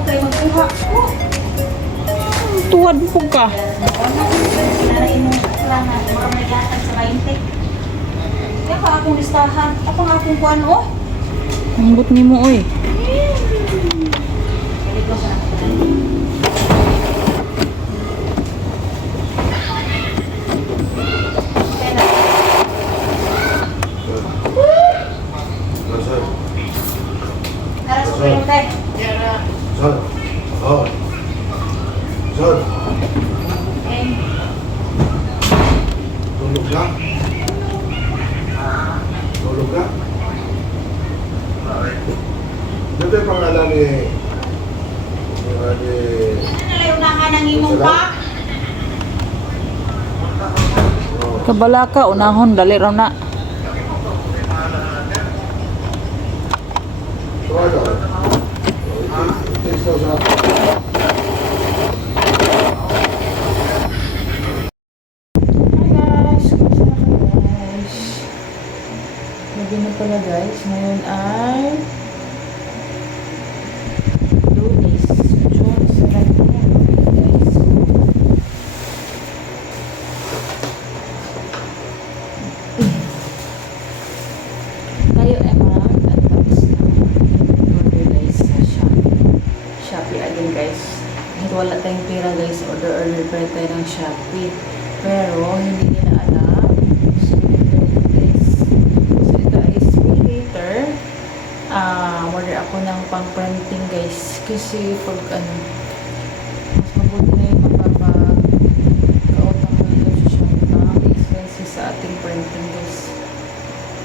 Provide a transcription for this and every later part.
ko kayo magkuha. Oh. Tuwad po ka. Nalay mo kailangan makamayatan sa 20. Kaya ka akong listahan. Ako nga akong kuhan, oh. Ambot ni mo, oy. Galit ko sa Nara sa kayo tayo. Son. Oh. Son. Tulog ka? Tulog ka? Ano yung pangalan ni... Nalayo na ka ng imong pa. Kabalaka, unahon, dali raw na. Lagi na pala guys, ngayon ay Lunes, June 17 guys. Tayo ay mag-advance ng order guys sa Shopee again guys. Kahit wala tayong pera guys, order pa rin tayo ng Shopee. Pero hindi nila alam. So ito ay spirator. Order ako ng pang-printing guys. Kasi pag mas mabuti na yung mapapag-kautang mo yun sa Shopee ng expenses sa ating printing guys.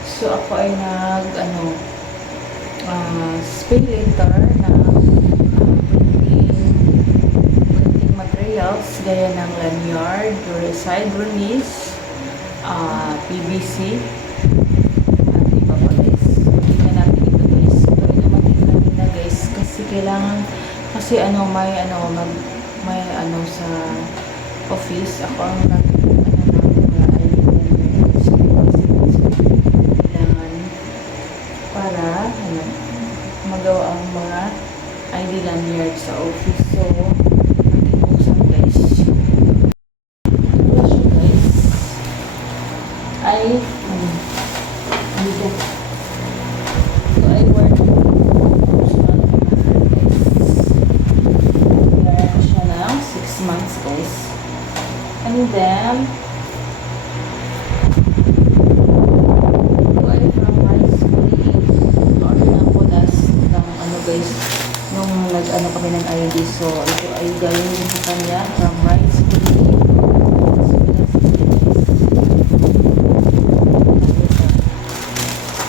So ako ay spirator na printing materials gaya ng lanyard, side release, PVC, at iba pa guys. Tingnan natin ito guys. Ito ay dumating natin na guys kasi kailangan, kasi may sa office. Ako ang kailangan para magawa ang mga ID lanyard sa office. So natin buksan guys. Wala siya guys. Ay dito. So I work siya ng 6 months guys. And then guys, nung nag-ano kami ng ID, so ito ay galing din sa kanya from right school.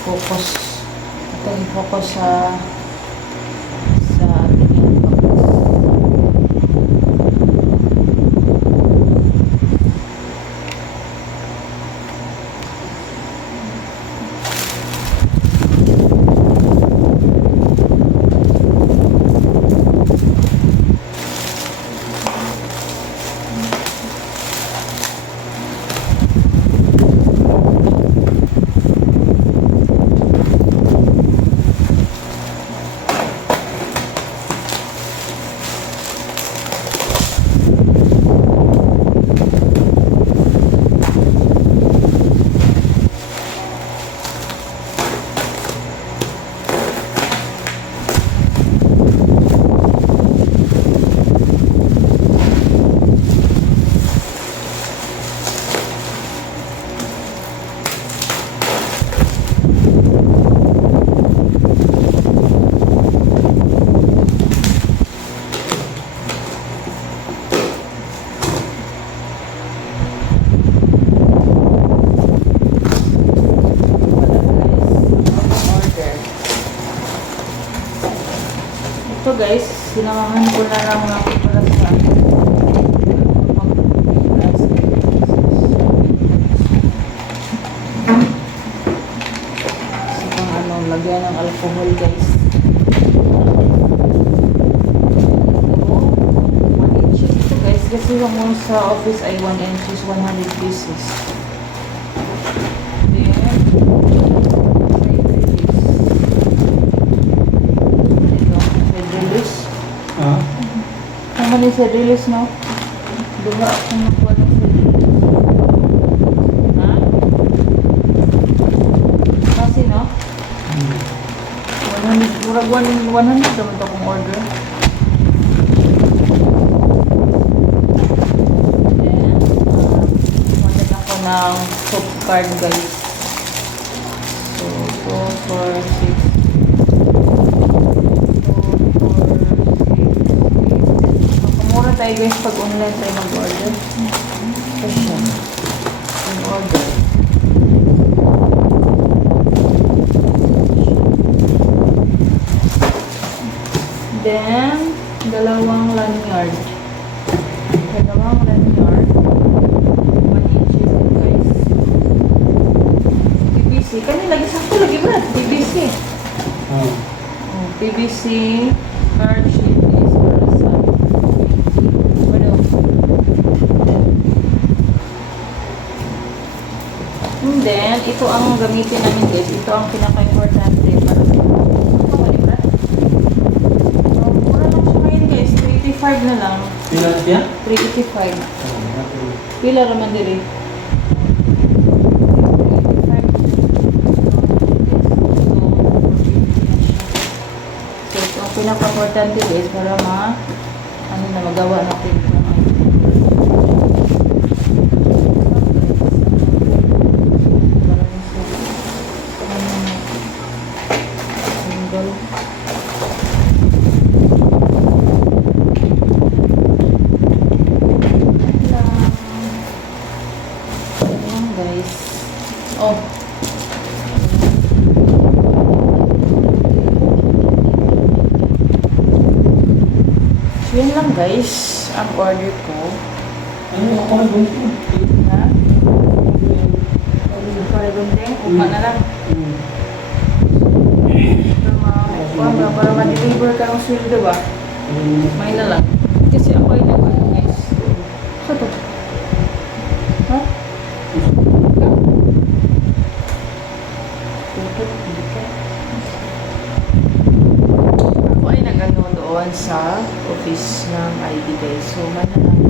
Focus. Ito yung focus sa ating yan box. Ito guys, sinamahan ko na lang ako pala sa lagyan ng alcohol guys. Ito, 1 inches ito guys, kasi yung sa office ay 1 inches, 100 pieces. man ni sa release, no? Duha akong nakuha ng sa release. Ha? Kasi, no? 100, murag 100 naman akong order. Then, wanted ako ng soap card, guys. So, 2, 4, 6. Makamura tayo guys pag online tayo mag-order. Special. Yung order. Then, dalawang lanyard. 1 inches yun, guys. PVC. Kanina lagi sakto lagi ba? PVC. Oh, PVC card sheet is para sa ano? And then, ito ang gamitin namin guys. Ito ang pinaka-importante para sa mura lang siya ngayon guys. 385 na lang. Pila siya? 385. Pila raman diri? So, ito ang pinaka-importante guys para ano na magawa natin ito. Guys. Oh. So, yun lang guys, ang order ko. Ano ako may bunto? Ha? Sorry, Gunting. Upa na lang. Para ma-deliver ka ng sweldo ba? May na lang. Kasi ako ay nag-ano guys. Sa to? Ha? Ako ay nag-ano doon sa office ng ID guys. So, manalang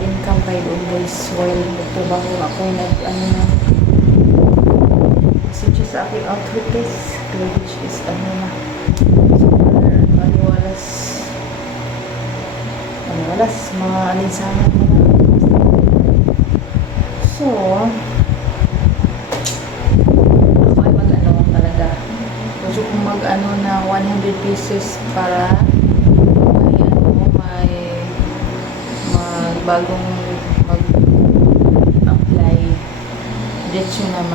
income tayo doon guys. While nagtrabaho ako ay nag-ano na message sa aking outfit guys. Which is ano na super maliwalas. Maliwalas. Mga alinsangan mo na. So, ako ay mag-ano talaga. Gusto kong mag-ano na 100 pieces para may bagong mag-apply. Diretso na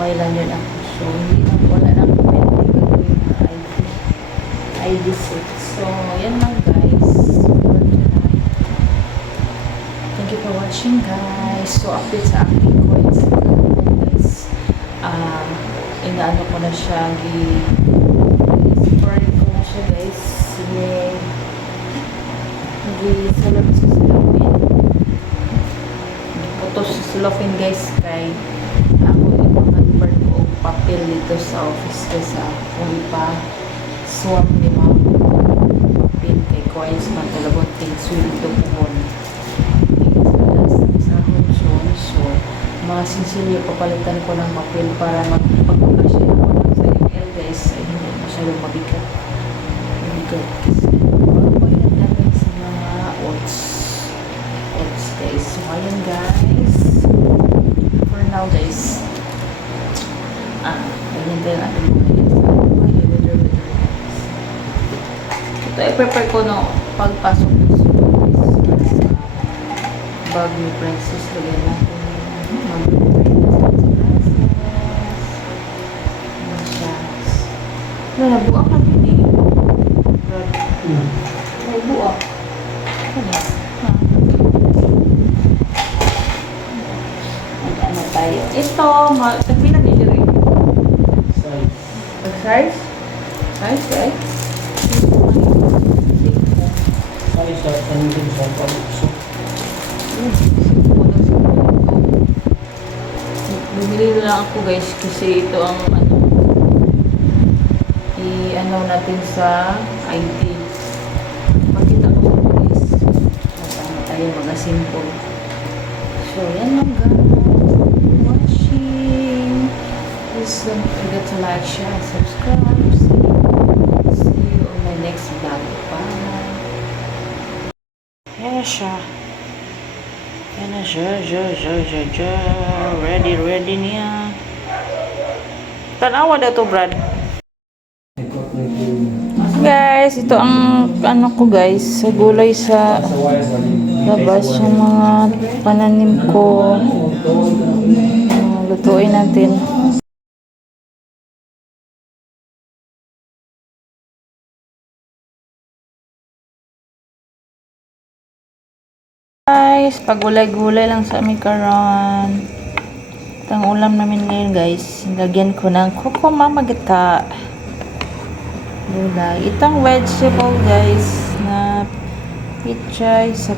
may lanyard ako. So, hindi na wala na ako pwede gagawin na ID set. So, yan lang guys. For tonight. Thank you for watching guys. So, update sa aking coins guys. Inaano ko na siya. Story ko na siya guys. Salot sa silopin. Putos sa silopin guys. Kay ako yung mag-burn ko papel dito sa office guys. Kung ipa-swap ni ma'am papel kay coins man talabot ting sweldo po. So, mga sinsilyo papalitan ko ng papel para magpagpapasya ako lang sa ML guys ay hindi masyadong mabigat kasi magbayad natin sa mga oats guys. So, ayan guys, for now guys, ganyan tayo natin ito i-prepare ko no pagpasok ng sulo guys bag ni princess. Lagyan natin nabuak ka din eh. Nabuak. Ano tayo? Ito, tagpilan niyo dyan rin. Size? Size, right? Size sa tanong sa pag-usok. Bumili na lang ako guys kasi ito ang i-ano natin sa ID. Pakita simple. So, yan lang guys. Watching. Please don't forget to like, share, and subscribe. See you on my next vlog. Bye. Yan na siya. Yan na siya. Ready niya. Tanawa na to, Brad. Guys, ito ang ano ko guys, sa gulay sa labas yung mga pananim ko. Lutuin natin. Guys, pagulay-gulay lang sa amin karon. Itang ulam namin ngayon guys, lagyan ko ng kukumamagata. Gulay. Itang vegetable guys na pichay sa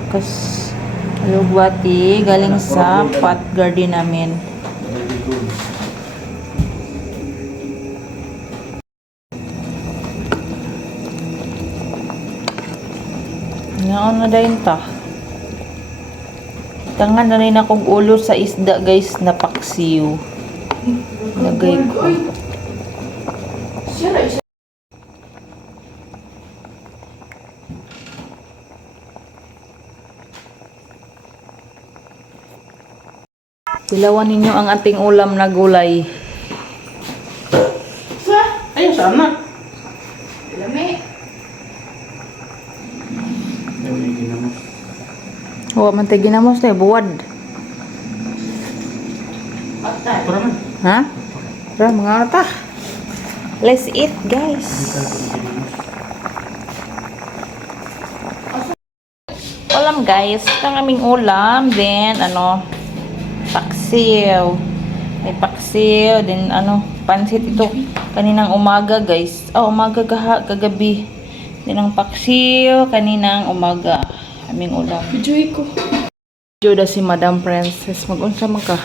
lugwati galing sa pot garden namin. Ngayon na dahin ta. Tangan na rin akong ulo sa isda guys na paksiw. Lagay ko. Ilawan ninyo ang ating ulam na gulay. Ayun, sana. Lami. Oh, mantay ginamos tayo, buwad. Para man. Ha? Tara, mga ata. Let's eat, guys. Ulam, guys. Ito ang aming ulam. Then, paksiw. May paksiw. Then, pansit ito. Kaninang umaga, guys. Umaga kagabi. Then, ang paksiw. Kaninang umaga. Aming ulam. Enjoy ko. Joda si Madam Princess. Mag-unsa man ka.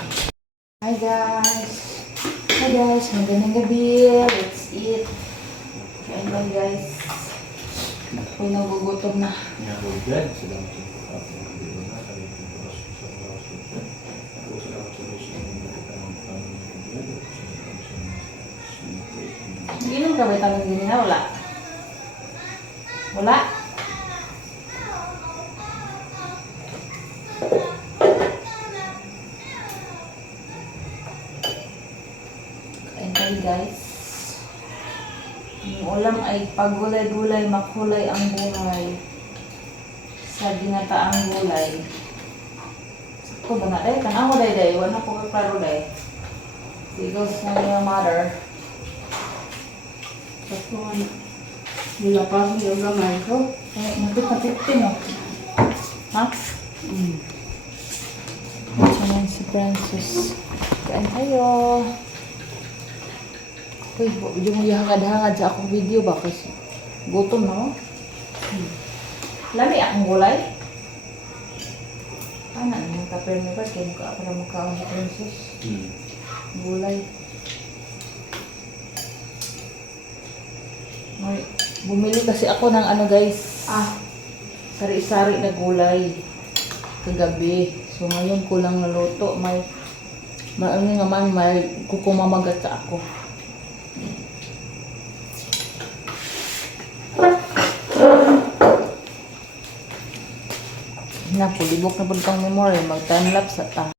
Hi guys. Magandang gabi. Let's eat. Kain lang guys. Ako'y nagugutom na. Inom ka ba itang gini na? Wala? Wala? Kain tayo guys. Yung ulam ay pagulay-gulay, makulay ang buhay. Sa ginataang gulay. Ito ba na? Tanaw mo day. Wala ko kaklaro day. Sigos na your mother. Patuan. Nilapasok yung gamay ko. Matipatipti mo. Ha? Ito na si Princess. Kain tayo. Uy, hindi mo ihangad-hangad sa akong video ba? Kasi gutom na mo. Lami akong gulay. Ano yung kapir mo ba? Kaya mukha ako na mukha ako si Princess. Gulay. Bumili kasi ako ng guys. Sari-sari na gulay. Kagabi. So ngayon ko lang naluto. May kukumamagat sa ako. Napulibok na po itong memory. Mag-timelapse sa ta.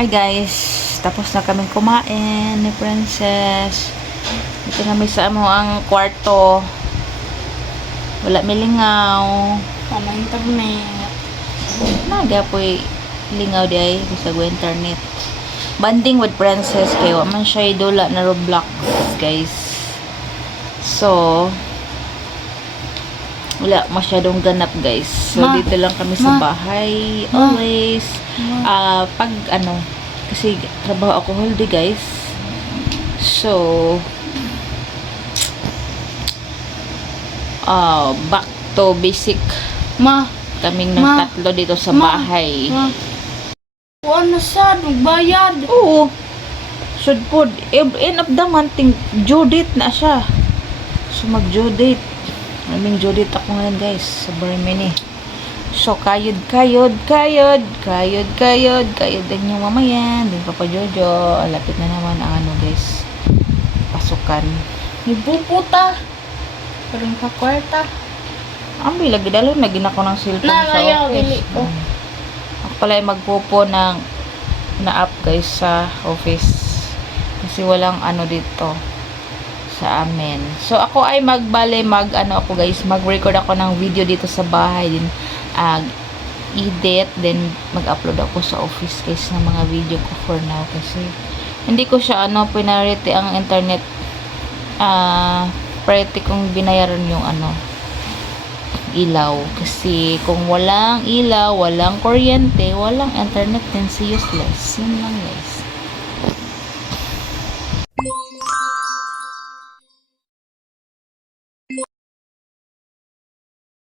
Hi guys, tapos na kaming kumain ni Princess. Ito kami sa ang kwarto. Wala milingaw. Pamantag na. Naga po'y lingaw di ay sa internet. Banding with Princess kayo. Man siya idula na Roblox guys. So, wala masyadong ganap guys. So, dito lang kami sa bahay. Always. Pag kasi trabaho ako whole day guys. So, back to basic. kaming ng Ma. tatlo dito sa Ma. bahay. Kuan na sad, bayad. Oo. Should po, end of the month, due date na siya. So, mag-due date. Maraming due date ako ngayon, guys. Sa Bermini. So, kayod din yung mamaya. Din pa Jojo. Lapit na naman ang ano, guys. Pasukan. Ibuputa. Parang kakwarta. Ang bilag, dalo, nagin ako ng cellphone sa Nalayaw, office. dili ko. Ako pala ay magpupo ng na-up, guys, sa office. Kasi walang ano dito sa amin. So, ako ay ano ako, guys, mag-record ako ng video dito sa bahay din. Edit, then mag-upload ako sa office, guys, ng mga video ko for now. Kasi, hindi ko siya, priority ang internet. Priority kong binayaran yung, ilaw. Kasi, kung walang ilaw, walang kuryente, walang internet, then useless. Yun lang, guys.